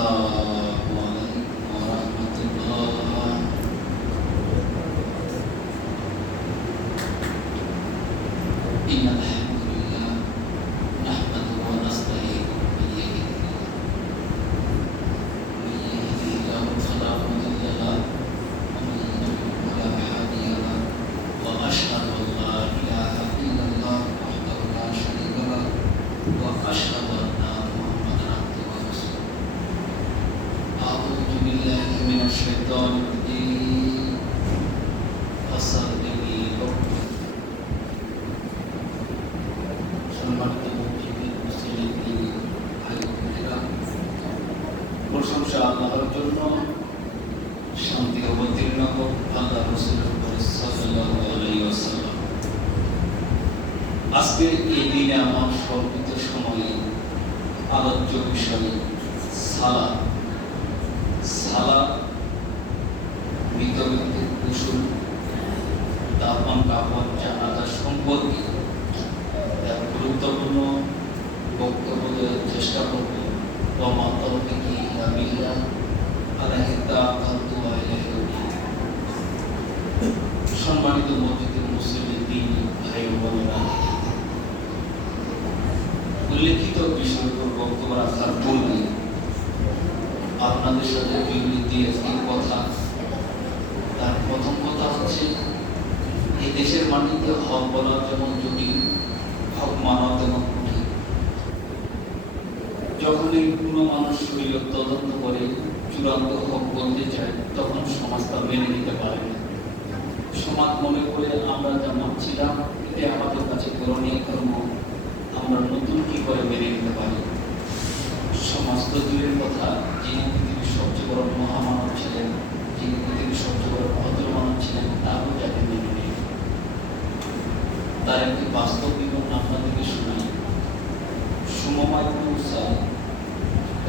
আসসালামু আলাইকুম ওয়া রাহমাতুল্লাহ। ইন্নাল হামদুলিল্লাহ নাহমাদুহু ওয়া নাস্তাঈনুহু বিহি মান ইয়াহদিহিল্লাহু ফালা মুদিল্লা লাহু ওয়া মান yudlil ফালা হাদিয়া লাহু ওয়া আশহাদু আন লা ইলাহা ইল্লাল্লাহ ওয়াহদাহু লা শারীকা লাহু ওয়া আশহাদু আন্না মুহাম্মাদান আবদুহু ওয়া রাসূলুহু। আউযু বিল্লাহি মিনাশ শাইতানির রাজীম। ফাসাব্বিহি রাব্বিক। সম্মানিত মুসলিম ভাই বোনেরা, প্রশংসা আল্লাহর জন্য, শান্তি অবতীর্ণ হোক আল্লাহ রাসূলের উপর সাল্লাল্লাহু আলাইহি ওয়াসাল্লাম। আজকে এই দিনে আমার স্বল্পিত সময়ে আলোচ্য বিষয় সালাত। সালাত মৃত ব্যক্তির গোসল, দাফন কাফন, জানাজা সম্পর্কে এক গুরুত্বপূর্ণ বক্তব্য দেওয়ার চেষ্টা করব। ওমা তাওফীকি ইল্লা বিল্লাহ আলাইহি তাওয়াক্কালতু ওয়া ইলাইহি উনীব। সম্মানিত মসজিদের মুসলিম দ্বীনি ভাই ও বোনেরা, উল্লেখিত বিষয়ের উপর বক্তব্য রাখার পূর্বে আপনাদের সাথে বিবৃতি একটি কথা। তার প্রথম কথা হচ্ছে, এই দেশের মাটিতে হক বলা যেমন জটিল, হক মানা তেমন কঠিন। যখনই কোনো মানুষ শরীয়ত তদন্ত করে চূড়ান্ত হক বলতে চায়, তখন সমাজ তা মেনে নিতে পারে না। সমাজ মনে করে আমরা যেমন ছিলাম এটা আমাদের কাছে করণীয় কর্ম, আমরা নতুন কি করে মেনে নিতে পারি। সমাজ তো দূরের কথা, যিনি পৃথিবীর সবচেয়ে বড় মহামানব ছিলেন, যিনি পৃথিবীর সবচেয়ে বড় ভদ্র মানব ছিলেন, তারও যাকে মেনে নেই। তার একটি বাস্তব বিবরণ আপনাদেরকে শোনাই। সুমামা ইবনে উসাল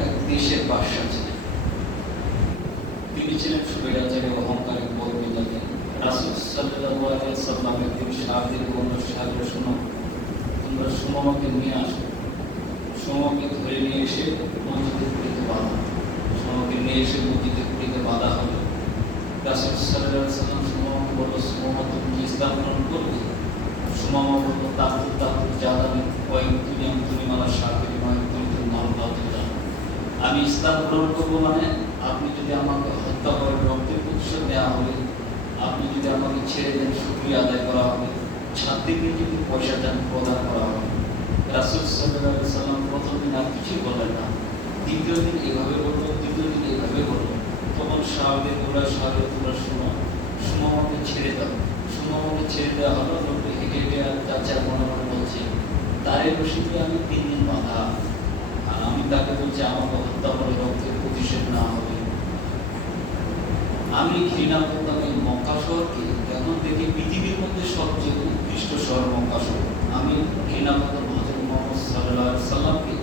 এক দেশের বাদশা ছিলেন। তিনি ছিলেন স্বৈরাচারী, অহংকারী, গর্বিতাকে। রাসূল সাল্লাল্লাহু আলাইহি ওয়াসাল্লাম একদিন সাহাবীদের বলল, সাহাবীরা শোনো, তোমরা সুমামাকে নিয়ে আসো। সুমামাকে ধরে নিয়ে এসে মসজিদের কুড়িতে বাঁধা। সুমামাকে নিয়ে এসে মসজিদের কুড়িতে বাঁধা হলো। রাসূল সাল্লাল্লাহু আলাইহি ওয়াসাল্লাম সুমামাকে বলল, সুমামা তুমি কি ইসলাম গ্রহণ করবে? সুমামা বলল, তাকুত জাদানি ওয়াইতুনি মালা শাকিরি ওয়াইতুনি নাম বাতিলা। আমি ইসলাম গ্রহণ করবো মানে আপনি যদি আমাকে হত্যা করেন, রক্তের প্রতিশোধ নেওয়া হবে। আপনি যদি আমাকে ছেড়ে দেন, শুকরিয়া আদায় করা হবে। ছাত্রী নিয়ে যদি পয়সা চান, প্রদান করা হবে। রাসূল সাল্লাল্লাহু আলাইহি ওয়াসাল্লাম প্রথম দিন আর কিছুই বললেন না। দ্বিতীয় দিন এইভাবে বললো, তৃতীয় দিন এইভাবে বললো। তখন সাহাবীদের তোমরা শোনো, সুমামাকে ছেড়ে দাও। সুমামাকে ছেড়ে দেওয়া হলো। লোকটি হেঁটে হেঁটে চাচার মনে মনে বলছে, তারে রশিদে আমি 3 দিন বাঁধা, আর আমি তাকে বলছি আমাকে হত্যা করে রক্তের প্রতিশোধ না হবে। আমি ঘৃণা করতাম এই মক্কা শহরকে। এখন দেখি পৃথিবীর মধ্যে সবচেয়ে উৎকৃষ্ট শহর মক্কা শহর। আমি ঘৃণা করতাম হযরত মুহাম্মদ সাল্লাল্লাহু আলাইহি ওয়াসাল্লামকে।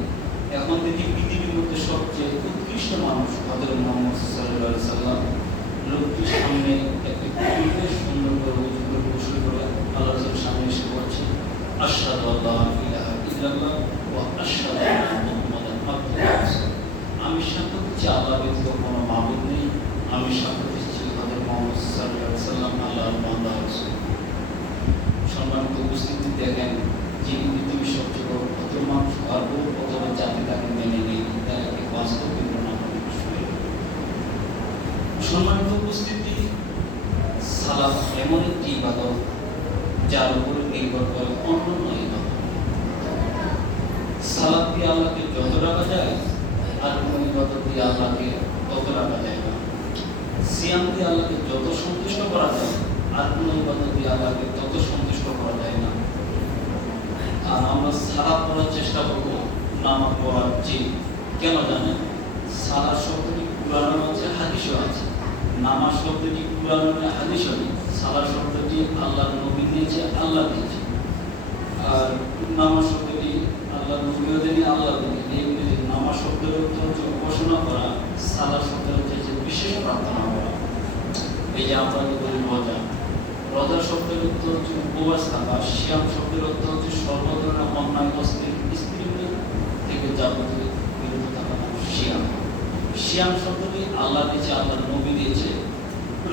এখন দেখি পৃথিবীর মধ্যে সবচেয়ে উৎকৃষ্ট মানুষ হযরত মুহাম্মদ সাল্লাল্লাহু আলাইহি ওয়াসাল্লাম। লোকটির সামনে একটি খুবই সুন্দর করে ওযু করে গোসল করে আল্লাহর রাসূলের সামনে এসে বলছে, আশহাদু আল্লা ইলাহা ইল্লাল্লাহ ওয়া আশহাদু আন্না মুহাম্মাদান আবদুহু ওয়া রাসূলুহু। আমি সাক্ষ্য দিচ্ছি আল্লাহ ব্যতীত কোনো মাবুদ নেই। আমি সাক্ষ্য দিচ্ছি হযরত মুহাম্মদ সাল্লাল্লাহু আলাইহি ওয়াসাল্লাম আল্লাহর বান্দা ও রাসূল। সম্মানিত উপস্থিতি, দেখেন, যিনি পৃথিবীর সবচেয়ে বড় ভদ্র মানুষ, আর প্রথম জাতি তাকে মেনে নেই। তার একটি বাস্তব বিবরণ আপনাদের শুনে। সম্মানিত উপস্থিতি, সালাত এমন একটি ইবাদত যার উপরে নির্ভর করে অন্যান্য ইবাদত। সালাত দিয়ে আল্লাহকে যত রাখা যায়, আর কোনো ইবাদত দিয়ে আল্লাহকে তত রাখা যায় না। সিয়াম দিয়ে আল্লাহকে যত সন্তুষ্ট করা যায়, আর কোনো ইবাদত দিয়ে আল্লাহকে তত সন্তুষ্ট করা যায় না। আর আমরা সালাত পড়ার চেষ্টা করবো নামাজ পড়ার চেয়ে। কেন জানেন? সালাত শব্দটি কুরআনে আছে, হাদিসেও আছে। নামাজ শব্দটি কুরআনে হাদিসে নেই। সালাত শব্দটি আল্লাহর নবী দিয়েছে, আল্লাহ দিয়েছে। আর নামাজ শব্দটি আল্লাহর নবীও দেননি, আল্লাহ দেননি। এই নামাজ শব্দের অর্থ হচ্ছে উপাসনা করা, সালাত শব্দের হচ্ছে বিশেষ প্রার্থনা করা। এই যে আমরা বলি রোজা, রোজা শব্দের অর্থ হচ্ছে উপবাস থাকা। সিয়াম শব্দের অর্থ হচ্ছে সর্ব ধরনের অন্যায় অশ্লীল স্ত্রী থেকে যাবতীয় বিরত থাকা। সিয়াম সিয়াম শব্দটি আল্লাহ দিয়েছে, আল্লাহর নবী দিয়েছে।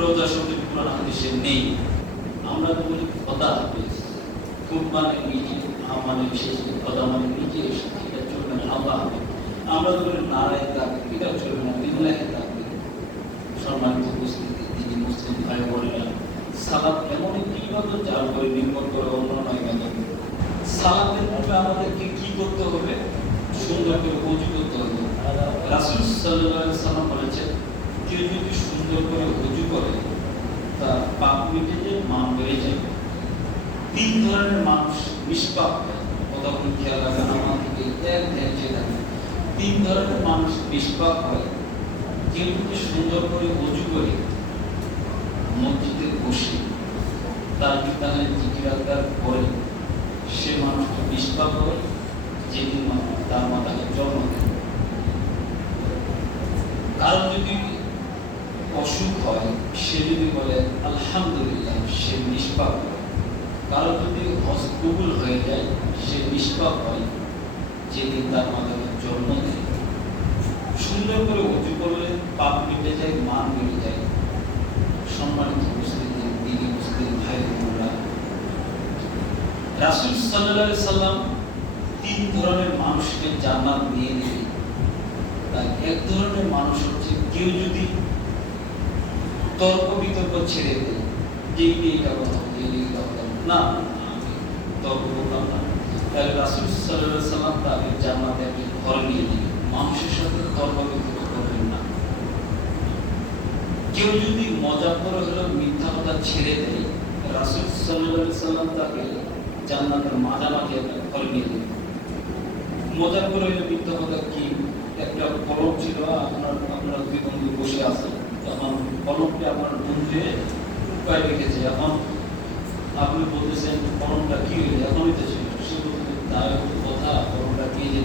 রোজা শব্দটি কোরআন হাদিসে নেই। আমরা তো বলি খোদা হাফেজ, খুব মানে নিজে, মানে বিশেষ খোদা মানে নিজে, এটা চলবে না, আল্লাহ হাফেজ। আমরা তো বলি নারায় তাকবীর, এটা চলবে না, লিল্লাহি তাকবীর। সম্মানিত উপস্থিতি, তিনি মুসলিম ভাই বোনেরা, সালাত এমন একটি ইবাদত যার উপরে নির্ভর করে অন্যান্য ইবাদত। সালাতের পূর্বে আমাদেরকে কি করতে হবে? সুন্দর করে ওযু করতে হবে। রাসূল সাল্লাল্লাহু আলাইহি সাল্লাম বলেছেন, কেউ যদি সুন্দর করে ওযু করে তার পাপ মিটে যায়, মান বেড়ে যায়। 3 ধরনের মানুষ নিষ্পাপ হয়। কতক্ষণ খেয়াল রাখেন, আমার থেকে এক ধ্যান থাকে। 3 ধরনের মানুষ নিষ্পাপ হয়। কেউ যদি সুন্দর করে ওযু করে মসজিদে বসে তার বিধানে জিকির আজকার করে, সে মানুষটা নিষ্পাপ হয় যেদিন তার মাতাকে জন্ম দেয়। কারণ যদি অসুখ হয়, সে যদি বলে আলহামদুলিল্লাহ, সে নিষ্পাপ হয়। কারণ যদি হজ কবুল হয়ে যায়, সে নিষ্পাপ হয় যেদিন তার মাতাকে জন্ম দেয়। সুন্দর করে ওযু করলে পাপ মিটে যায়, মান বেড়ে যায়। সম্মানিত উপস্থিতি, দিনী মুসলিম ভাই বোনেরা, রাসূল সাল্লাল্লাহু আলাইহি সাল্লাম 3 ধরনের মানুষকে জান্নাত দিয়ে দিলেন। তাই এক ধরনের মানুষ হচ্ছে কেউ যদি তর্ক বিতর্ক ছেড়ে দেয়, যে এইটা কথা না, আমি তর্ক করলাম না, তাহলে রাসূল সাল্লাল্লাহু আলাইহি সাল্লাম তাকে জান্নাতে একটি ঘর নিয়ে দিলেন। মানুষের সাথে তর্ক বিতর্ক করবেন না। কেউ যদি মজা করে হলেও মিথ্যা কথা ছেড়ে দেয়, রাসূল সাল্লাল্লাহু আলাইহি সাল্লাম তাকে জান্নাতের মাঝামাঝি একটা ঘর নিয়ে দিলেন। মজা করে হলে মিথ্যা কথা কি? একটা কলম ছিল, আপনার 2 বন্ধু বসে আছে, তখন কলমটা আপনার বন্ধুকে উপায় রেখেছে। এখন আপনি বলতেছেন কলমটা কি হয়েছে, এখনই তো ছিল। সে বলতে তার কথা, কলমটা কি যে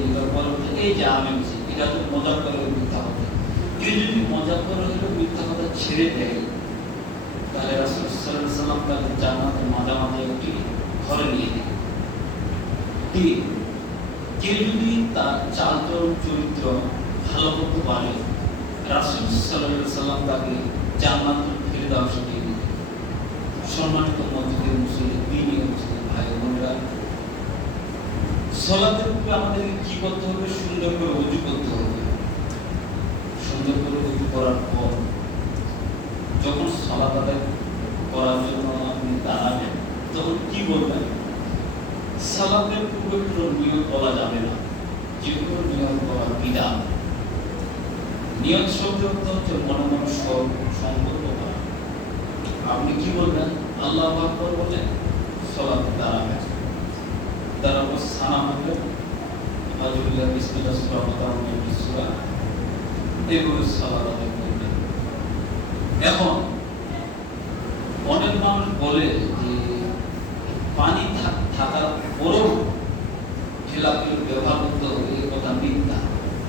এই যে আমি বলছি, এটা তো মজা করে মিথ্যা কথা। কেউ যদি মজা করে হলেও মিথ্যা কথা ছেড়ে দেয়, তাহলে রাসূল সাল্লাল্লাহু আলাইহি সাল্লাম তাকে জান্নাতের মাঝামাঝি একটি ঘরে নিয়ে দিলেন। কেউ যদি তার চালচলন চরিত্র ভালো করতে পারে, রাসূল সাল্লাল্লাহু আলাইহি সাল্লাম তাকে জান্নাতুল ফিরদাউস দিয়ে দিলেন। সম্মানিত মসজিদের মুসল্লি, দ্বীনি মুসলিম ভাই বোনেরা, সালাতের পূর্বে আমাদেরকে কি করতে হবে? সুন্দর করে ওযু করতে হবে। সুন্দর করে ওযু করার পর যখন সালাত আদায় করার জন্য আপনি দাঁড়াবেন, তখন কি বলবেন? সালাতের পূর্বে কোনো নিয়ত বলা যাবে না, যে কোনো নিয়ত বলা বিদআত। নিয়ত শব্দ হচ্ছে মনে মনে সংকল্প করা। আপনি কি বলবেন? আল্লাহু আকবার বলে সালাতে দাঁড়াবেন। তারপর সালাম হবে, আউযুবিল্লাহি বিসমিল্লাহ সুবহানাল্লাহি সূরা, এগুলো সালাত আদায় করবেন। এখন অনেক মানুষ বলে যে পানি থাকার পরেও ঠেলাগুলো ব্যবহার করতে হবে, এই কথা মিথ্যা।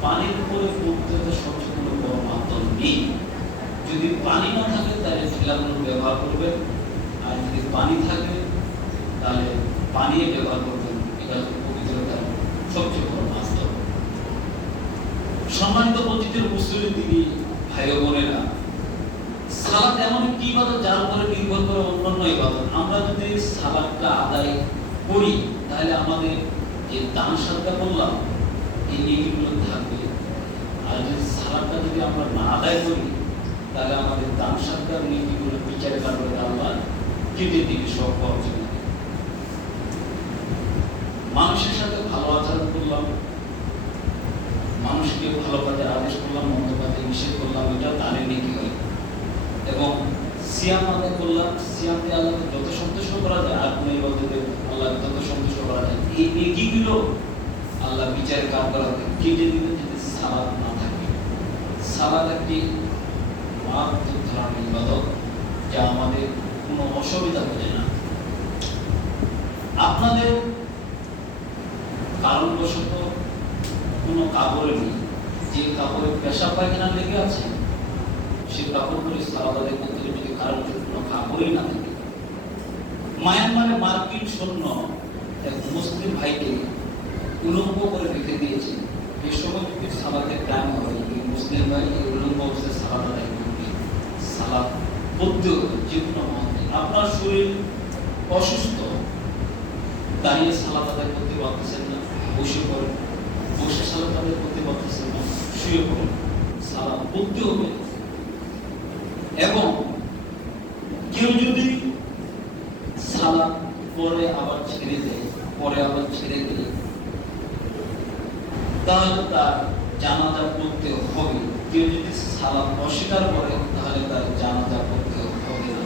পানির উপরে পড়তে হলে সবচেয়ে কোনো বড় মাধ্যম নেই। যদি পানি না থাকে তাহলে ঠেলাগুলো ব্যবহার করবেন, আর যদি পানি থাকে তাহলে পানি ব্যবহার করবেন। এটা হচ্ছে পবিত্রতার সবচেয়ে বড় মাধ্যম। সম্মানিত মসজিদের মুসল্লি, দিনী ভাই বোনেরা, সালাত এমন একটি ইবাদত যার উপরে নির্ভর করে অন্যান্য ইবাদত। আমরা যদি সালাতটা আদায় করি, তাহলে আমাদের যে দান সাদকা করলাম এই নেকিগুলো থাকবে। আর যদি সালাতটা যদি আমরা না আদায় করি, তাহলে আমাদের দান সাদকার নেকিগুলো বিচারে কারণে আল্লাহ কেটে দিবে, সব খরচ করে। মানুষের সাথে ভালো আচরণ করলাম, মানুষকে ভালো কাজের আদেশ করলাম, মন্দ কাজে নিষেধ করলাম, এটা দানের নেকি হয়। এবং সিয়াম আদায় করলাম, সিয়াম দিয়ে আল্লাহকে যত সন্তুষ্ট করা যায়, আর কোনো ইবাদতে আল্লাহকে যত সন্তুষ্ট করা যায়, এই নেকিগুলো আল্লাহ বিচারে কাজ করাতে কেটে দিতে যদি সালাত না থাকে। সালাত একটি মারাত্মক ধরনের ইবাদত, যা আমাদের কোনো অসুবিধা বোঝে না। আপনাদের কারণবশত কোনো কাপড়ে নেই, যে কাপড়ে পেশাব পায়খানা লেগে আছে, সে কাপড় পরে সালাত আদায় করতে গেলে যদি কারণ কোনো কাপড়ই না থাকে। মায়ানমারে মার্কিন সৈন্য এক মুসলিম ভাইকে উলঙ্গ করে রেখে দিয়েছে। এই সময় যদি সালাতের টাইম হয়, মুসলিম ভাই সালাত আদায় করবে, সালাত পড়তে হবে যে কোনো মুহূর্তে। আপনার শরীর অসুস্থ, দাঁড়িয়ে সালাত আদায় করতে পারতেছেন না, বসে পড়েন, বসে সালাত আদায় করতে পারতেছেন না, শুয়ে পড়েন, সালাত পড়তে হবে। এবং কেউ যদি সালাত পরে আবার ছেড়ে দেয়, পরে আবার ছেড়ে দিলে, তাহলে তার জানাজা পড়তে হবে। কেউ যদি সালাত অস্বীকার করে তাহলে তার জানাজা পড়তে হবে না।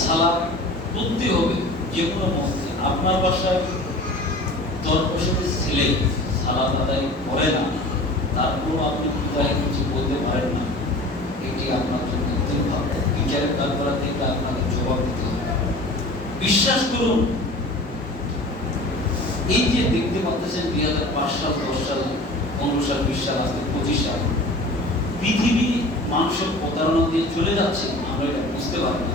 সালাত পড়তে হবে যে কোনো মুহূর্তে। আপনার বাসায় 10 বছরের ছেলে সালাত আদায় করে না, তারপর আপনি কোথায় কিছু বলতে পারেন না, এটি আপনার জন্য বিচারের কাঠগড়া থেকে আপনাকে জবাব দিতে হবে। বিশ্বাস করুন, এই যে দেখতে পাচ্ছেন 2005 সাল, 10 সাল, 15 সাল, 20 সাল, আজকে 25 সাল, পৃথিবী মানুষের প্রতারণা দিয়ে চলে যাচ্ছে, আমরা এটা বুঝতে পারি না।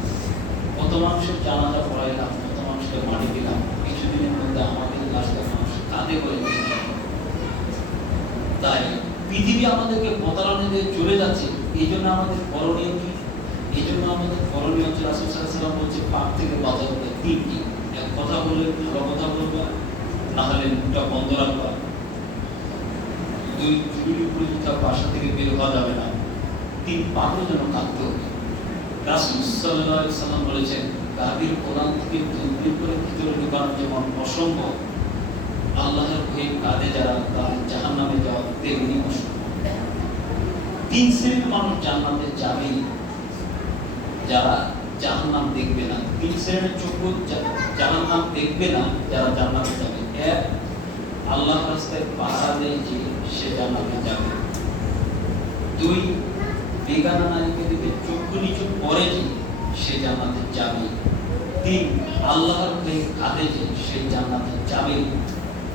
কত মানুষের জানাজা পড়াইলাম, কত মানুষকে মাটি দিলাম, কিছুদিনের মধ্যে আমাদের লাশটা মানুষ কাঁধে করে নিয়ে যায়। তাই পৃথিবী আমাদেরকে প্রতারণা দিয়ে চলে যাচ্ছে। এই জন্য আমাদের করণীয় কি? এই জন্য আমাদের করণীয় হচ্ছে, রাসূল সাল্লাল্লাহু আলাইহি ওয়াসাল্লাম বলছে, পাপ থেকে বাঁচা হতে 3টি। এক কথা বলে ভালো কথা বলবা, না হলে মুখটা বন্ধ রাখবা। 2 চুরির উপরে জুতা, বাসা থেকে বের হওয়া যাবে না। 3 পাপের জন্য কাঁদতে হবে। রাসূল সাল্লাল্লাহু আলাইহি ওয়াসাল্লাম বলেছেন, গাভীর কোরআন থেকে দুধ করে ভিতরে ঢোকানো যেমন অসম্ভব, আল্লাহর ভয়ে কাঁদে যারা তার জাহান্নামে যাওয়া তেমনি অসম্ভব। 3 শ্রেণীর মানুষ জান্নাতে যাবে, যারা জাহান্নাম দেখবে না। 3 শ্রেণীর চক্ষু জাহান্নাম দেখবে না, যারা জান্নাতে যাবে। 1, আল্লাহর রাস্তায় পাহারা দেয় যে সে জান্নাতে যাবে। 2, বেগানা নারীকে দেখে চক্ষু নিচু করে যে সে জান্নাতে যাবে। 3, আল্লাহর ভয়ে কাঁদে যে সে জান্নাতে যাবে।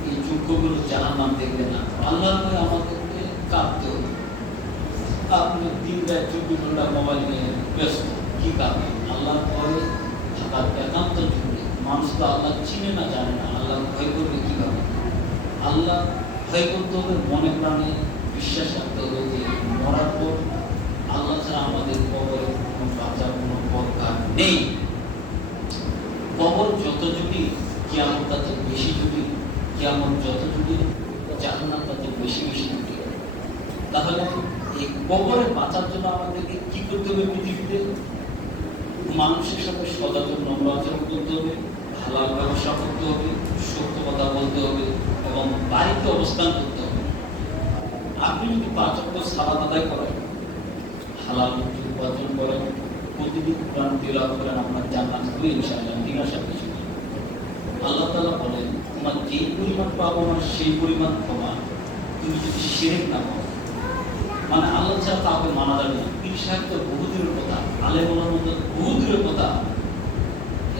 এই চক্ষুগুলো জাহান্নাম দেখবে না। আল্লাহর ভয়ে আমাদেরকে কাঁদতে হবে। আপনি 3 রাত 24 ঘন্টা মোবাইল নিয়ে ব্যস্ত, কি কারণে? আল্লাহর ভয়ে থাকার একান্ত জরুরি। মানুষ তো আল্লাহ চিনে না, জানে না, আল্লাহ ভয় করবে কিভাবে? আল্লাহ ভয় করতে হবে, মনে প্রাণে বিশ্বাস রাখতে হবে যে মরার পর আল্লাহ ছাড়া আমাদের কবরে কোনো বাঁচার কোনো পথঘাট নেই। কবর যত জুড়ি, কিয়ামত তাতে বেশি জুড়ি, কিয়ামত যত জুড়ি, জাহান্নাম তাতে বেশি বেশি জুড়ি। তাহলে এই কবরে বাঁচার জন্য আমাদেরকে কি করতে হবে? পৃথিবীতে মানুষের সাথে সদাচরণ, নম্র আচরণ করতে হবে, হালাল ব্যবসা করতে হবে, সত্য কথা বলতে হবে এবং বাড়িতে অবস্থান করতে হবে। আপনি যদি 5 ওয়াক্ত সালাত আদায় করেন, হালাল উপার্জন করেন, প্রতিদিন কোরআন তিলাওয়াত করেন, আপনার জান্নাত হবে ইনশাআল্লাহ, নিরাশা কিছু নেই। আল্লাহ তাআলা বলেন, তোমার যে পরিমাণ পাবো না সেই পরিমাণ ক্ষমা তুমি যদি শিরক না করো। মানে আল্লাহ ছাড়া কাউকে মানা যাবে না। পীর সাহেব তো বহু দূরের কথা, আলেম ওলামার মতো বহু দূরের কথা।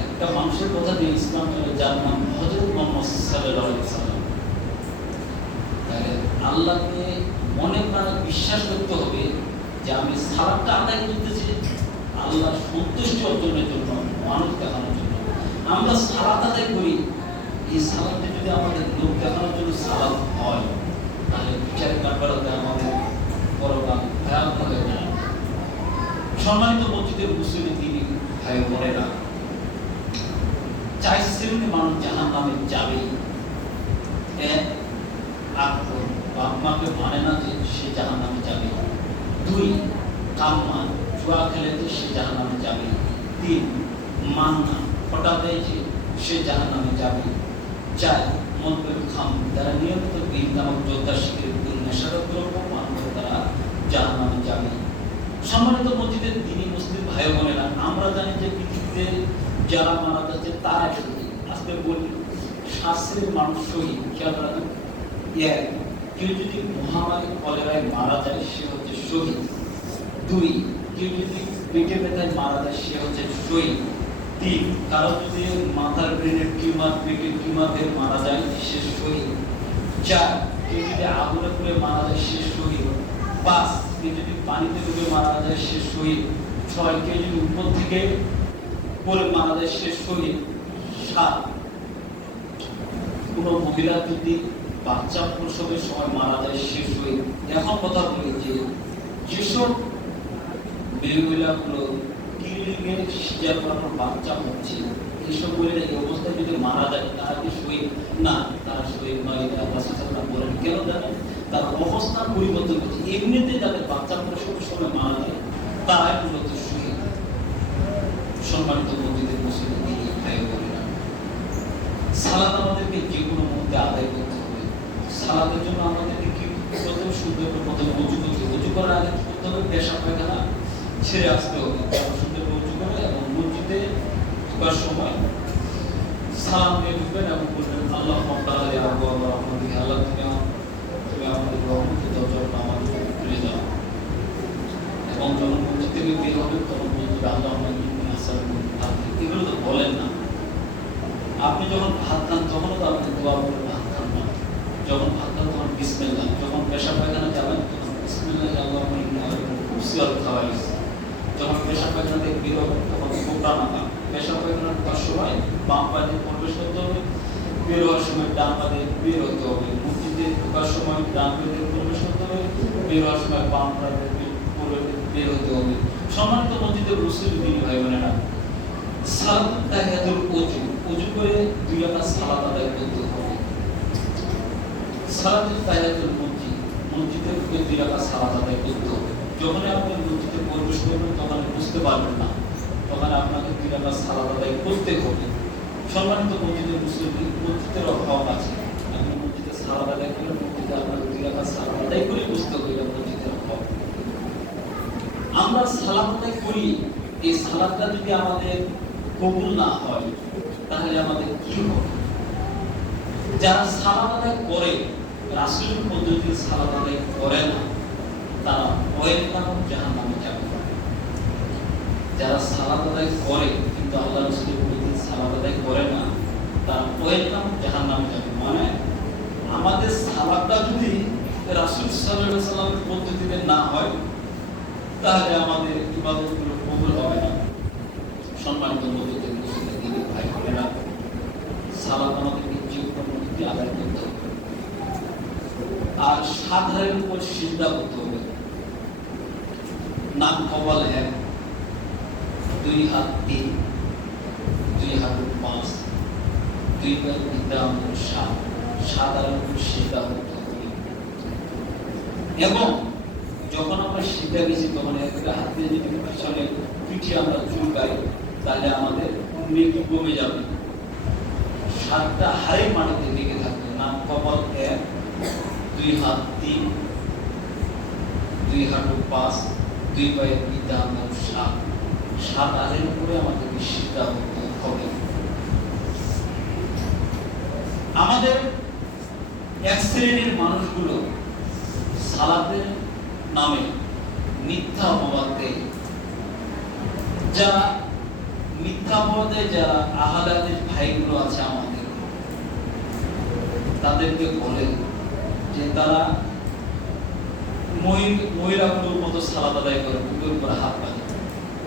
একটা মানুষের কথা দিয়ে ইসলাম চলে, যার নাম হযরত মুহাম্মদ সাল্লাল্লাহু আলাইহি ওয়াসাল্লাম। তাহলে আল্লাহকে মনে প্রাণে বিশ্বাস করতে হবে যে আমি সালাতটা আদায় করতেছি আল্লাহর সন্তুষ্টি অর্জনের জন্য, মানুষ দেখানোর জন্য। আমরা সালাত আদায় করি, এই সালাতটা যদি আমাদের লোক দেখানোর জন্য সালাত হয়, তাহলে বিচারের কাঠগড়াতে আমাদের পরকাল ভয়াবহ হয়ে যায়। সম্মানিত মসজিদের মুসলিম দিনী ভাই বোনেরা, 4 শ্রেণীর মানুষ জাহান্নামে যাবে। 1, বাপ মাকে মানে না যে সে জাহান্নামে যাবে। 2, কাম্মা, জুয়া খেলে যে সে জাহান্নামে যাবে। 3, মান্না, ফটা দেয় যে সে জাহান্নামে যাবে। 4, মুনকির খাম, যারা নিয়মিত বিড়ি তামাক যোদ্ধা শিখে নেশাদ্রব্য মানব, তারা জাহান্নামে যাবে। সম্মানিত মসজিদের দিনী মুসলিম ভাই বোনেরা, আমরা জানি যে পৃথিবীতে যারা মারা যাচ্ছে তারা শহীদ। আজকে বলি 7 শ্রেণীর মানুষ শহীদ। খেয়াল রাখেন, 1, কেউ যদি মহামারী কলেরায় মারা যায় সে হচ্ছে শহীদ। 2, কেউ যদি পেটে ব্যথায় মারা যায় সে হচ্ছে শহীদ। 3, কারো যদি মাথার ব্রেনের টিউমার, পেটের টিউমার হয়ে মারা যায় সে শহীদ। 4, কেউ যদি আগুনে পুড়ে মারা যায় সে শহীদ। 5, কেউ যদি পানিতে ডুবে মারা যায় সে শহীদ। 6, কেউ যদি উপর থেকে পড়ে মারা যায় সে শহীদ। 7, কোনো মহিলা যদি বাচ্চা প্রসবের সময় মারা যায় সে শহীদ। এখন কথা বলি যে যেসব মেয়েগুলো ক্লিনিকের সিজার করানোর বাচ্চা হচ্ছে, এইসব বলে এই অবস্থায় যদি মারা যায় তারা কি শহীদ না? তারা শহীদ নয়, এটা আল্লাহ সাল্লাল্লাহু আলাইহি বলেন। কেন জানেন? তার অবস্থান পরিবর্তন করছে। এমনিতে যাদের বাচ্চা প্রসবের সময় মারা যায় তারাই মূলত শহীদ। সম্মানিত মসজিদের মুসলিম দিনী ভাই বোনেরা, সালাত আমাদেরকে যে কোনো মুহূর্তে আদায় করতে হবে। সালাতের জন্য আমাদেরকে কি করতে হবে? সুন্দর করে প্রথমে ওযু করতে হবে। ওযু করার আগে করতে হবে পেশাব পায়খানা ছেড়ে আসতে হবে। সুন্দর করে ওযু করে এবং মসজিদে ঢোকার সময় সালাম দিয়ে ঢুকবেন এবং বলবেন আল্লাহুম্মা বারিক আলা মুহাম্মাদিন, আল্লাহ তুমি আমাদের রহমতের দরজা আমাদের খুলে দাও। এবং যখন মসজিদ থেকে বের হবে তখন বলতে আল্লাহুম্মা ইন্নী আসআলুকা ভাত। এগুলো তো বলেন না। আপনি যখন ভাত খান তখনও তো আপনি দোয়া করে ভাত খান না। যখন ভাত খান তখন বিসমিল্লাহ, যখন পেশাব পায়খানা যাবেন তখন বিসমিল্লাহ আল্লাহুম্মা ইন্নী খুবসিয়াল খাওয়াইস। যখন পেশাব পায়খানা থেকে বের হবে তখন কোকড়া নামা। পেশাব পায়খানা ঢোকার সময় বাম পা দিয়ে প্রবেশ করতে হবে, বের হওয়ার সময় ডান পা দিয়ে বের হতে হবে। মসজিদে ঢোকার সময় ডান পা দিয়ে প্রবেশ করতে হবে, বের হওয়ার সময় বাম পা দিয়ে বের হতে হবে। সম্মানিত মসজিদের মুসলিম দিনী ভাই বোনেরা, সালাতুত তাহিয়াতুল ওযু, ওযু করে 2 রাকাত সালাত আদায় করতে হবে। সালাতুত তাহিয়াতুল মসজিদে ঢুকে 2 রাকাত সালাত আদায় করতে হবে। যখন আপনি মসজিদে প্রবেশ করবেন তখন বুঝতে পারবেন না, তখন আপনাকে 2 রাকাত সালাত আদায় করতে হবে। সম্মানিত মসজিদের মুসলিম, মসজিদের অভাব আছে। আপনি মসজিদে সালাত আদায় করলে মসজিদে আপনাকে 2 রাকাত সালাত আদায় করে বুঝতে হবে এটা মসজিদের অভাব। আমরা সালাত আদায় করি, এই সালাতটা যদি আমাদের কবুল না হয় তাহলে আমাদের কি হবে? যারা সালাত আদায় করে রাসূলের পদ্ধতির সালাত আদায় করে না তারা ওয়েলকাম জাহান্নামে যাবে। যারা সালাত আদায় করে কিন্তু আল্লাহ রাসূলের পদ্ধতির সালাত আদায় করে না তারা ওয়েলকাম জাহান্নামে যাবে। মানে আমাদের সালাতটা যদি রাসূল সাল্লাল্লাহু আলাইহি ওয়াসাল্লামের পদ্ধতিতে না হয় তাহলে আমাদের ইবাদতগুলো কবুল হবে না। সম্মানিত মসজিদের মুসলিম দিনী ভাই বোনেরা, সালাত আমাদেরকে জীবনমুক্তি আদায় করতে হবে। আর সাধারণ উপর সিজদা করতে হবে। নাক কপাল 1, 2 হাত 3, 2 হাত 5, 2 পায়ের বিদ্যা 7, সাধারণ উপর সিজদা করতে হবে। এবং যখন আমরা সিজদা গেছি তখন একটা হাত দিয়ে যদি পিছনে পিঠে আমরা চুলকাই তাহলে আমাদের নেকি কমে যাবে। 7টা হাড়ের মাটিতে লেগে থাকবে। নাক কপাল 1, 2 হাত 3, 2 হাত 5, 2 পায়ের বিদ্যা 7, 7 হাড়ের উপরে আমাদেরকে সিজদা করতে হবে। আমাদের এক শ্রেণীর মানুষগুলো সালাতের নামে মিথ্যা অপবাদ দেয়। যারা মিথ্যা অপবাদ দেয়, যারা আহলাদের ভাইগুলো আছে আমাদের, তাদেরকে বলে যে তারা মহিলাগুলোর মতো সালাত আদায় করে, বুকের উপরে হাত পাতে।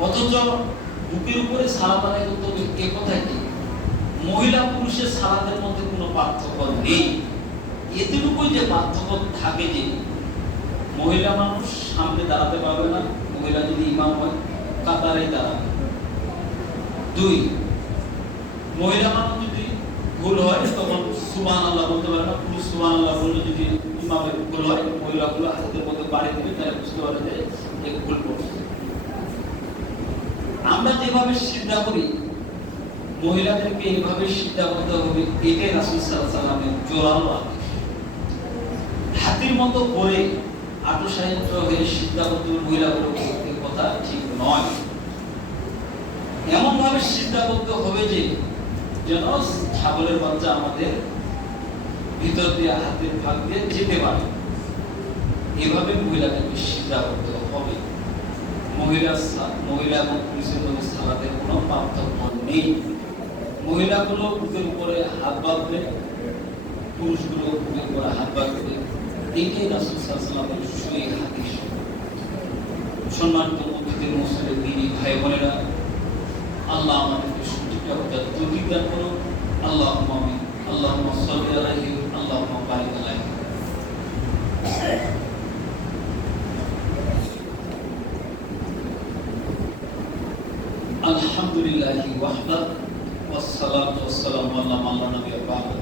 অথচ বুকের উপরে সালাত আদায় করতে হবে এ কথাই কি? মহিলা পুরুষের সালাতের মধ্যে কোনো পার্থক্য নেই। এতটুকুই যে পার্থক্য থাকে যে মহিলা মানুষ সামনে দাঁড়াতে পারবে না, মহিলা যদি ইমাম হয় কাতারে দাঁড়াবে। 2, মহিলা মানুষ যদি ভুল হয় তখন সুবহানাল্লাহ বলতে পারে না, পুরুষ সুবহানাল্লাহ বললে যদি ইমামের ভুল হয় মহিলাগুলো হাতের মধ্যে বাড়ি দেবে, তারা বুঝতে পারে যে এ ভুল করছে। আমরা যেভাবে সিজদা করি মহিলাদেরকে এইভাবে সিজদা করতে হবে, এটাই রাসূল সাল্লাল্লাহু আলাইহি ওয়াসাল্লামের জোরালো আদেশ। হাতির মতো করে আটোসাহিত্য হয়ে সিজদা করতে মহিলাগুলো কথা ঠিক নয়। এমন ভাবে সিজদা করতে হবে যে যেন ছাগলের বাচ্চা আমাদের ভিতর দিয়ে হাতের ভাগ দিয়ে যেতে পারে, এভাবে মহিলাদেরকে সিজদা করতে হবে। মহিলা এবং পুরুষের মধ্যে সালাতের কোনো পার্থক্য নেই। মহিলাগুলো বুকের উপরে হাত বাঁধবে, পুরুষগুলো বুকের উপরে হাত বাঁধবে। এটাই রাসূল সাল্লাল্লাহু আলাইহি ওয়াসাল্লামের সহিহ হাদিস। সম্মানিত মসজিদের মুসলিম দিনী ভাই বোনেরা, আল্লাহ আমাদেরকে সঠিকটা বোঝার তৌফিক দান করুন। আল্লাহুম্মা আমিন। আল্লাহুম্মা সাল্লি আলাইহি, আল্লাহুম্মা বারিক আলাইহি। আলহামদুলিল্লাহি ওয়াহদা ওয়াসসালাতু ওয়াসসালামু আলা মান লা নাবিয়্যা বা'দা।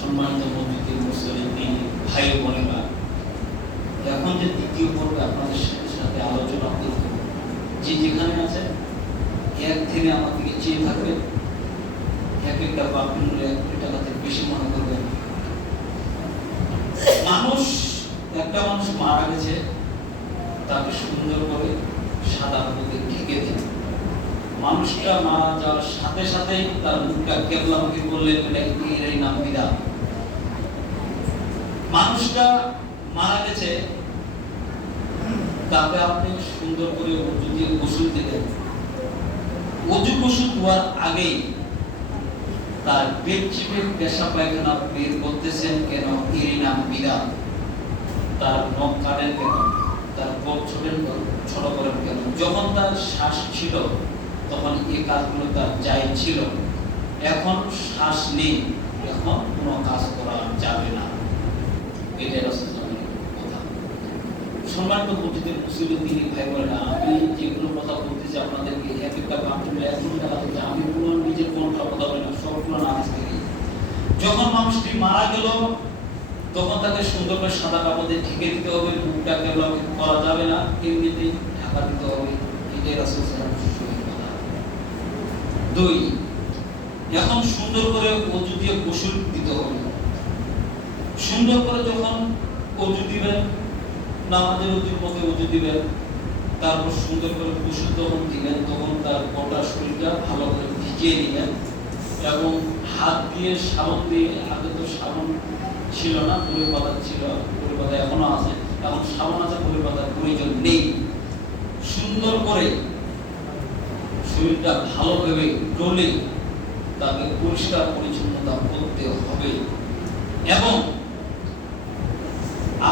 সম্মানিত মুমিন মুসলিম ভাই বোনেরা, এখন যে দ্বিতীয় পর্বে আপনাদের সাথে আলোচনা করব, যে যেখানে আছে এক থেকে আমার দিকে চেয়ে থাকবে, এক একটা বাপের এক টাকাতে বেশি মনে করবেন। একটা মানুষ মারা গেছে, তাকে সুন্দর করে সাদা কাপড়ে ঢেকে দেন। মানুষটা মারা যাওয়ার সাথে সাথেই তার মুখটা কেবলামুখী করলেন, এর নাম বিদা। মানুষটা মারা গেছে, তাকে আপনি সুন্দর করে অজু দিয়ে গোসল দিলেন। অজু গোসল দেওয়ার আগেই তার পেট চিপে পেশা পায়খানা বের করতেছেন কেন? এর নাম বিদা। তার নখ কাটেন কেন? তার কোপ ছোট করেন কেন? যখন তার শ্বাস ছিল তখন এই কাজগুলো তার জায়েজ ছিল। এখন শ্বাস নেই, এখন কোনো কাজ করা যাবে না। এটাই রাসূলুল্লাহর কথা। সম্মানিত মুফতিদের মুসলিম দিনী ভাই বোনেরা, আমি যেগুলো কথা বলতেছি আপনাদেরকে এক একটা বাক্যে এখন দেখা যাচ্ছে আমি কোনো নিজের কোনো কথা বলি না, সবগুলো হাদিস থেকে। যখন মানুষটি মারা গেল তখন তাকে সুন্দর করে সাদা কাপড় দিয়ে ঢেকে দিতে হবে, মুখটা কেবল করা যাবে না, এমনিতেই ঢাকা দিতে হবে। এটাই রাসূল সাল্লাল্লাহু আলাইহি ওয়াসাল্লামের কথা। 2, এখন সুন্দর করে ওযু দিয়ে গোসল দিতে হবে। সুন্দর করে যখন ওযু দিবেন, নামাজের ওযুর মতো ওযু দিবেন, তারপর সুন্দর করে গোসল যখন দিবেন তখন তার গোটা শরীরটা ভালো করে ভিজিয়ে নেবেন এবং হাত দিয়ে সাবান দিয়ে, আগে তো সাবান ছিল না, পুরো পাতা ছিল, পুরো পাতা এখনো আছে, এখন সাবান আছে, পুরো পাতার প্রয়োজন নেই। সুন্দর করে শরীরটা ভালোভাবে ডলে তাকে পরিষ্কার পরিচ্ছন্নতা করতে হবে। এবং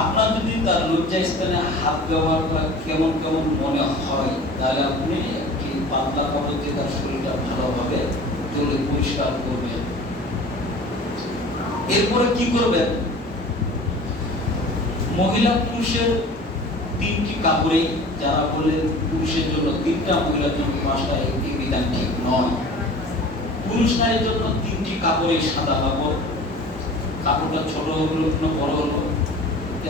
আপনার যদি তার লজ্জা স্থানে হাত ব্যবহার করা কেমন কেমন মনে হয়, তাহলে আপনি একটি পাতলা কাপড় দিয়ে তার শরীরটা ভালোভাবে ডলে পরিষ্কার করবেন। এরপরে কি করবেন? মহিলা পুরুষের 3টি কাপড়ে, যারা বলে পুরুষের জন্য 3টা, মহিলার জন্য 5টা, এই বিধান ঠিক নয়। পুরুষ নারীর জন্য 3টি কাপড়ে সাদা কাপড়, কাপড়টা ছোট হলো কোনো বড় হলো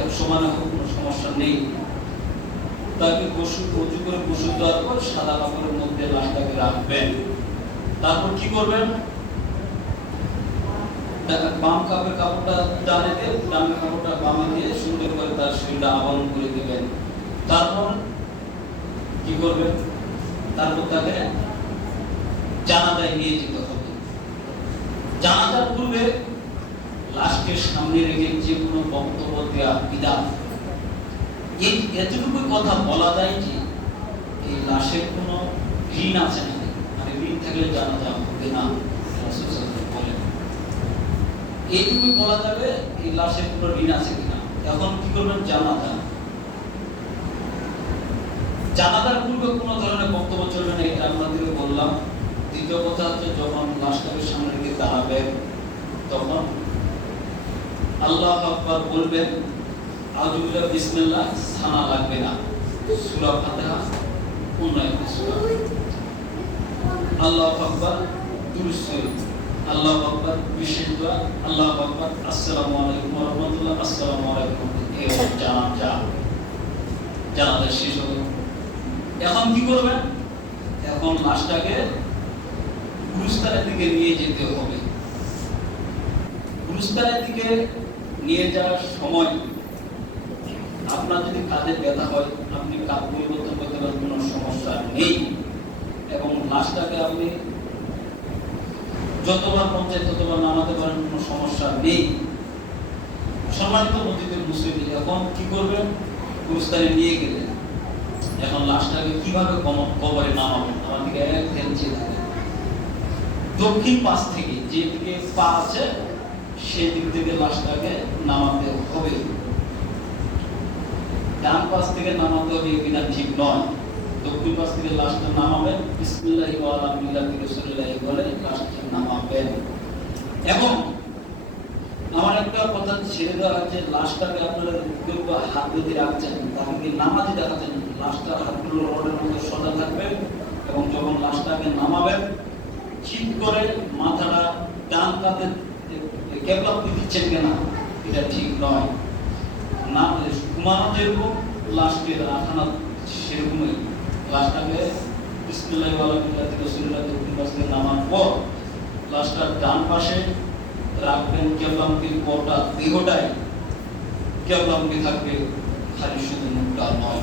এক সমান হোক, কোনো সমস্যা নেই। তাকে ওযু করে গোসল দেওয়ার পর সাদা কাপড়ের মধ্যে লাশটাকে রাখবেন। তারপর কি করবেন? বাম কাপড়টা ডানে দিয়ে, ডানের কাপড়টা বামে দিয়ে সুন্দর করে তার শরীরটা আবরণ করে দিবেন। তারপর কি করবেন? তারপর তাকে জানাজায় নিয়ে যেতে হবে। জানাজার পূর্বে লাশকে সামনে রেখে যে কোনো বক্তব্য দেওয়া বিদআত। এতটুকু কথা বলা যায় যে এই লাশের কোনো ঋণ আছে নাকি, মানে ঋণ থাকলে জানাজা হবে না, রাসূল সাল্লাল্লাহু আলাইহি ওয়াসাল্লাম বলেন। এইটুকুই বলা যাবে এই লাশের কোনো ঋণ আছে কিনা। এখন কি করবেন? জানাজার পূর্বে কোনো ধরনের বক্তব্য চলবে না, এটা আপনাদেরকে বললাম। দ্বিতীয় কথা হচ্ছে, যখন লাশটাকে সামনে রেখে দাঁড়াবেন তখন আল্লাহু আকবার বলবেন, আউযু বিল্লাহি বিসমিল্লাহ, সানা লাগবে না, সূরা ফাতিহা উন্নয়ন সূরা, আল্লাহু আকবার দুরূদ শরীফ, আল্লাহু আকবার বিশেষ দোয়া, আল্লাহু আকবার, আসসালামু আলাইকুম ওয়া রাহমাতুল্লাহ, আসসালামু আলাইকুম। এই জানাজা শেষ হবে। এখন কি করবেন? এখন লাশটাকে গুরুস্থানের দিকে নিয়ে যেতে হবে। গুরুস্থানের দিকে নিয়ে যাওয়ার সময় আপনার যদি কাঁধে ব্যথা হয়, আপনি কাঁধ পরিবর্তন করতে পারেন, কোনো সমস্যা নেই। এবং লাশটাকে আপনি যতবার মন চায় ততবার নামাতে পারেন, কোনো সমস্যা নেই। সম্মানিত মুফতিদের মুসলিম, এখন কি করবেন? গুরুস্থানে নিয়ে গেলেন, এখন লাশটাকে কিভাবে কবরে নামাবেন? আমার দিকে এক ধ্যান চেয়ে থাকে। দক্ষিণ পাশ থেকে, যেদিকে পা আছে সেই দিক থেকে লাশটাকে নামাতে হবে। ডান পাশ থেকে নামাতে হবে, এই বিধান ঠিক নয়। দক্ষিণ পাশ থেকে লাশটা নামাবেন, বিসমিল্লাহি ওয়া আলা মিল্লাতি রাসূলিল্লাহি বলে লাশটা নামাবেন। এবং আমার একটা কথা ছেড়ে দেওয়া হচ্ছে, লাশটাকে আপনারা কেউ হাত দিয়ে রাখছেন, তাকে নামাজে দেখাচ্ছেন, লাশটার হাতগুলো রডের মধ্যে সোজা থাকবে, এবং যখন লাশটাকে নামাবেন ঠিক করে মাথাটা ডান কাঁধে কেবলা দিচ্ছেন কিনা এটা ঠিক নয়। না ঘুমানো যেরকম লাশকে রাখানো সেরকমই লাশটাকে বিসমিল্লাহ ওয়ালা মিল্লাতি রাসূলিল্লাহ দক্ষিণ পাশ থেকে নামার পর লাশটার ডান পাশে রাখবেন, কেবলামুখীর পরটা দেহটাই কেবলামুখী থাকবে, খালি শুধু মুখটা নয়।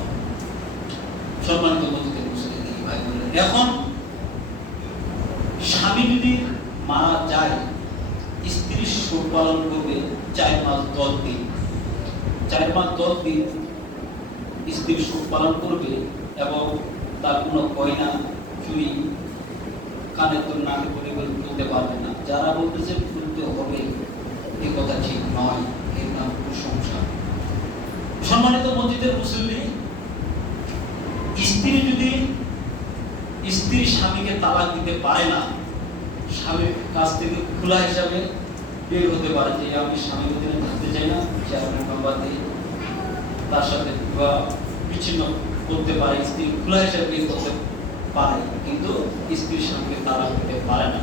সম্মানিত বন্ধুদের মুসলিম ভাই বোনেরা, এখন স্বামী যদি মারা যায় স্ত্রী শোক পালন করবে 4 মাস 10 দিন। 4 মাস 10 দিন স্ত্রী শোক পালন করবে এবং তার কোনো গয়না চুরি কানের তো নাকে করে তুলতে পারবে না। যারা বলতেছে তুলতে হবে এই কথা ঠিক নয়, এর নাম কুসংস্কার। সম্মানিত মসজিদের মুসল্লি, স্ত্রী যদি স্বামীকে তালাক দিতে পারে না, স্বামীর কাছ থেকে খোলা হিসাবে বের হতে পারে যে আমি স্বামীর অধীনে থাকতে চাই না, যে আপনি বাবা দিয়ে তার সাথে বিচ্ছিন্ন করতে পারে, স্ত্রী খোলা হিসাবে বের করতে পারে, কিন্তু স্ত্রী স্বামীকে তালাক দিতে পারে না।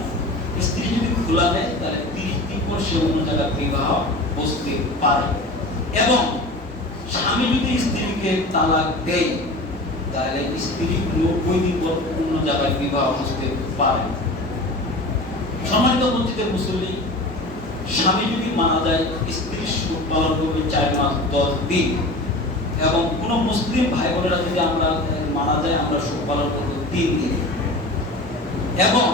স্ত্রী যদি খোলা দেয় তাহলে 30 দিন পর সে অন্য জায়গায় বিবাহ বসতে পারে। এবং স্বামী যদি স্ত্রীকে তালাক দেয় তাহলে স্ত্রী 90 দিন পর অন্য জায়গায় বিবাহ বসতে পারে। সম্মানিত মসজিদের মুসল্লি, স্বামী যদি মারা যায় স্ত্রী শোক পালন করবে 4 মাস 10 দিন। এবং কোন মুসলিম ভাই বোনেরা যদি আমরা মারা যায় আমরা শোক পালন করব 3 দিন। এবং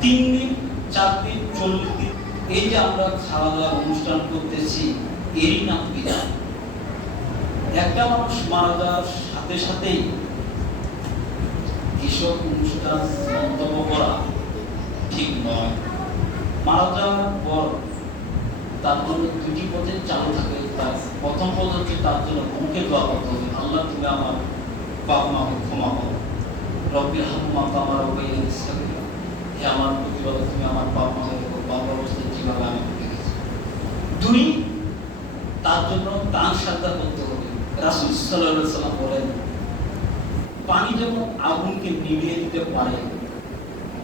3 দিন 4 দিন 40 দিন এই যে আমরা খাওয়া দাওয়ার অনুষ্ঠান করতেছি এরই নাম বিদায়। একটা মানুষ মারা যাওয়ার সাথে সাথেই এসব অনুষ্ঠান মন্তব্য করা ঠিক নয়। মারা যাওয়ার পর তার জন্য 2টি পথে চালু থাকে। তার প্রথম পথ হচ্ছে তার জন্য মুখে দোয়া করতে হবে, আল্লাহ তুমি আমার বাবা মাকে ক্ষমা করো, রব্বির হাম্মা কামা রাব্বায়ানি সাগীরা, হে আমার প্রতিপালক তুমি আমার বাবা মাকে দেখো বাবা অবস্থায় যেভাবে আমি দেখেছি। 2 তার জন্য দান সাদা করতে হবে। রাসূল সাল্লাল্লাহু আলাইহি সাল্লাম বলেন, পানি যেমন আগুনকে নিভিয়ে দিতে পারে,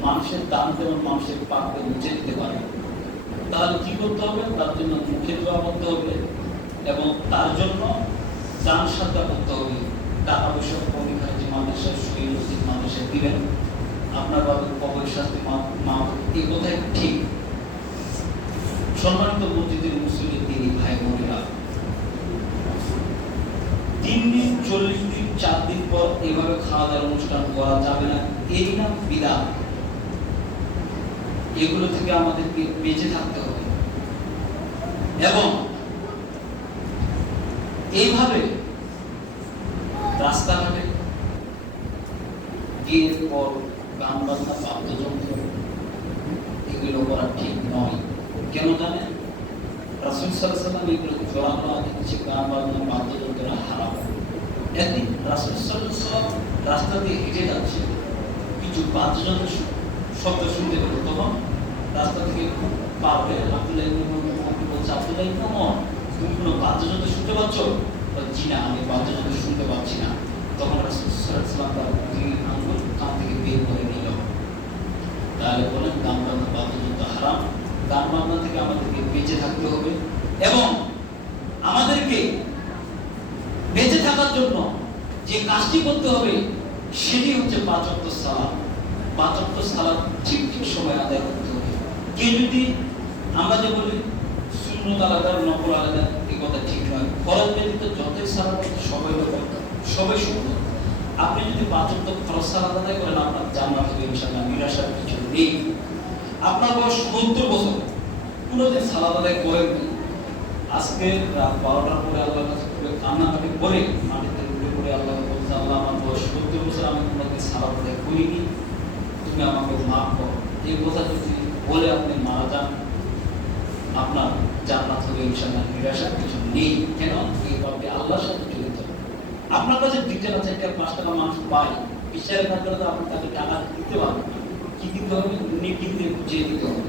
মানুষের দান যেমন মানুষের পাপকে মুছে দিতে পারে। তাহলে কি করতে হবে? তার জন্য মুখে দোয়া করতে হবে এবং তার জন্য দান সাদা করতে হবে। টাকা পয়সা কমি খায় যে মানুষের শরীর উচিত মানুষের দিবেন, আপনার বাবা কবর শাস্তি মা এই কথাই ঠিক। সম্মানিত মসজিদের মুসলিম দিনী ভাই বোনেরা, 3 দিন 40 দিন 4 দিন পর এইভাবে খাওয়া দাওয়ার অনুষ্ঠান করা যাবে না, এই নাম বিদআত। এগুলো থেকে আমাদেরকে বেঁচে থাকতে হবে। এবং এইভাবে রাস্তাঘাটে বিয়ের পর গান বাজনা বাদ্যযন্ত্র এগুলো করা ঠিক নয়। কেন জানেন? রাসূল সাল্লাল্লাহু আলাইহি ওয়াসাল্লাম এগুলো জোরালো দিচ্ছে, গান বাজনা বাদ্যযন্ত্র হারাম। একদিন রাসূল সাল্লাল্লাহু আলাইহি ওয়াসাল্লাম রাস্তা দিয়ে হেঁটে যাচ্ছে, কিছু বাদ্যযন্ত্র শব্দ শুনতে পেল। তখন রাস্তা থেকে পার হয়ে আব্দুল্লাহ ইবনে ওমর বলছে, আব্দুল্লাহ ইবনে ওমর তুমি কোনো বাদ্যযন্ত্র শুনতে পাচ্ছ? জি না, আমি বাদ্যযন্ত্র শুনতে পাচ্ছি না। তখন রাসূল সাল্লাল্লাহু আলাইহি ওয়াসাল্লাম তার 2 আঙ্গুল কান থেকে বের করে নিল। তাহলে বলেন গান বাজনা বাদ্যযন্ত্র হারাম। গান বাজনা থেকে আমাদেরকে বেঁচে থাকতে হবে এবং আমাদেরকে বেঁচে থাকার জন্য যে কাজটি করতে হবে সেটি হচ্ছে 5 ওয়াক্ত সালাত। 5 ওয়াক্ত সালাত ঠিক সময় আদায় করতে হবে। কে যদি আমরা যে বলি সুন্নত আলাদা নফল আলাদা, এই কথা ঠিক নয়। ফরজ ব্যতীত যতই সালাত আছে সবাই করতে হবে, সবাই সুন্দর। আপনি যদি 5 ওয়াক্ত ফরজ সালাত আদায় করেন আপনার জান্নাত হবে ইনশাআল্লাহ, নিরাশার কিছু নেই। আপনার বয়স 70 বছর, কোনোদিন সালাত আদায় করেননি, আজকে রাত 12টার পরে আল্লাহর কাছে কান্নাকাটি করে মাটিতে উঠে পড়ে আল্লাহকে বলছে, আল্লাহ আমার বয়স 70 বছর, আমি কোনোদিন সালাত আদায় করিনি, তুমি আমাকে মাফ করো। এই কথা যদি বলে আপনি মারা যান আপনার জান্নাত হবে ইনশাআল্লাহ, নিরাশার কিছু নেই। কেন? এই পাপে আল্লাহর সাথে জড়িত। আপনার কাছে 2 টাকা 4 টাকা 5 টাকা মানুষ পায়, বিচারে না করলে আপনি তাকে টাকা দিতে পারবেন না। কি দিতে হবে? নেকি দিয়ে বুঝিয়ে দিতে হবে।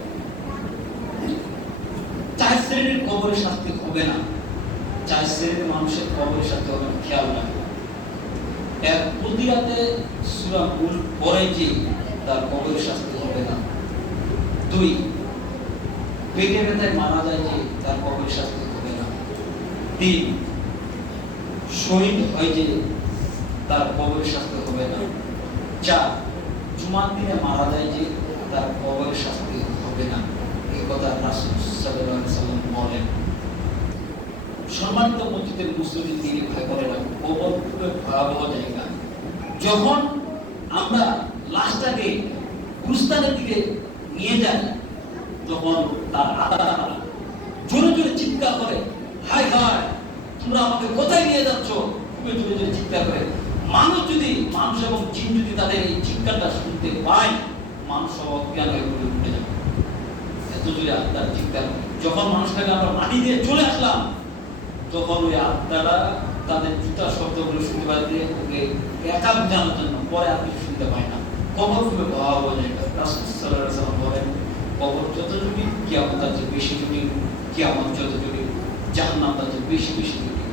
4 শ্রেণীর কবরে শাস্তি হবে না, 4 শ্রেণীর মানুষের কবরে শাস্তি হবে না, খেয়াল রাখবেন। এক প্রতি রাতে সূরা মুল্ক পড়ে যে তার কবরের শাস্তি হবে না। 2 পেটে ব্যথায় মারা যায় যে তার কবরের শাস্তি হবে না। 3 শহীদ হয় যে তার কবরের শাস্তি হবে না। 4 জুমার দিনে মারা যায় যে তার কবরের শাস্তি হবে না। এই কথা রাসূল সাল্লাল্লাহু আলাইহি সাল্লাম বলেন। সম্মানিত মসজিদের মুসলিম দিনী ভাই বোনেরা, কবর খুবই ভয়াবহ জায়গা। যখন আমরা লাশটাকে গুরুস্থানের দিকে নিয়ে যাই, যখন তার আত্মা জোরে জোরে চিৎকার করে, হায় হায় তোমরা আমাকে কোথায় নিয়ে যাচ্ছ, জোরে জোরে চিৎকার করে। মানুষ এবং জিন যদি তাদের এই চিৎকারটা শুনতে পায়, মানুষ সব অজ্ঞান হয়ে পড়ে উঠে যাবে, এত জোরে আত্মার চিৎকার। যখন মানুষটাকে আমরা মাটি দিয়ে চলে আসলাম, তখন ওই আত্মারা তাদের জুতার শব্দগুলো শুনতে পাচ্ছে, ওকে একা জানার জন্য, পরে আর কিছু শুনতে পায় না। কবর খুবই ভয়াবহ জায়গা। রাসূল সাল্লাল্লাহু আলাইহি ওয়াসাল্লাম বলেন, কবর যত জটিল, কিয়ামত তার চেয়ে বেশি জটিল। কিয়ামত যত জটিল, জাহান্নাম তার চেয়ে বেশি বেশি জটিল।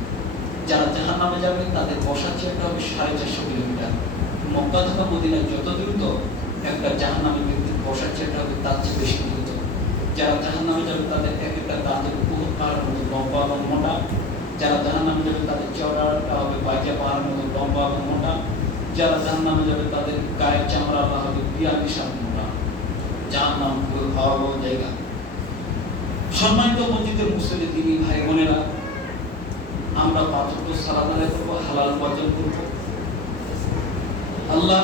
যারা জাহান্নামে যাবে তাদের বসার চেয়ারটা হবে 450 কিলোমিটার। মক্কা থেকে মদিনায় যত দ্রুত, একটা জাহান্নামের ব্যক্তির বসার চেয়ারটা হবে তার চেয়ে বেশি দ্রুত। যারা জাহান্নামে যাবে তাদের এক একটা দাঁতের উপর পাহাড়ের মতো লম্বা এবং মোটা। যারা জাহান্নামে যাবে তাদের চওড়াটা হবে বাইজা পাহাড়ের মতো লম্বা এবং মোটা। যারা জাহান্নামে যাবে তাদের গায়ের চামড়াটা হবে পিয়ালির সাথে মোটা। জাহান্নাম খুবই ভয়াবহ জায়গা। সম্মানিত মসজিদের মুসলিম দিনী ভাই বোনেরা, আমরা 5 ওয়াক্ত সালাত আদায় করব, হালাল উপার্জন করব। আল্লাহ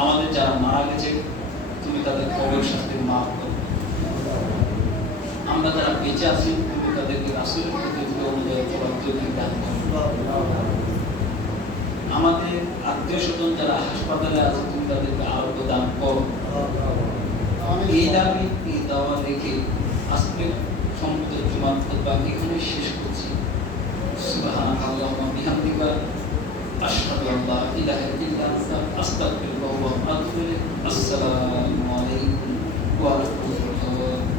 আমাদের যারা মারা গেছে, তুমি তাদের কবরের শাস্তি মাফ করো। আমরা যারা বেঁচে আছি, তুমি তাদেরকে রাসূলের পদ্ধতি অনুযায়ী চলার তৌফিক দান করো। আমাদের আত্মীয় স্বজন যারা হাসপাতালে আছে, তুমি তাদেরকে আরোগ্য দান করো। এই দাবি, এই দাওয়া রেখে আজকে সম্পূর্ণ জুমার খুতবা এখানে শেষ করছি। সুবহানাল্লাহি ওয়া বিহামদিহি, আশহাদু আল্লা ইলাহা ইল্লা আনতা, আস্তাগফিরুকা ওয়া আতুবু ইলাইক। আসসালামু আলাইকুম ওয়া রাহমাতুল্লাহ।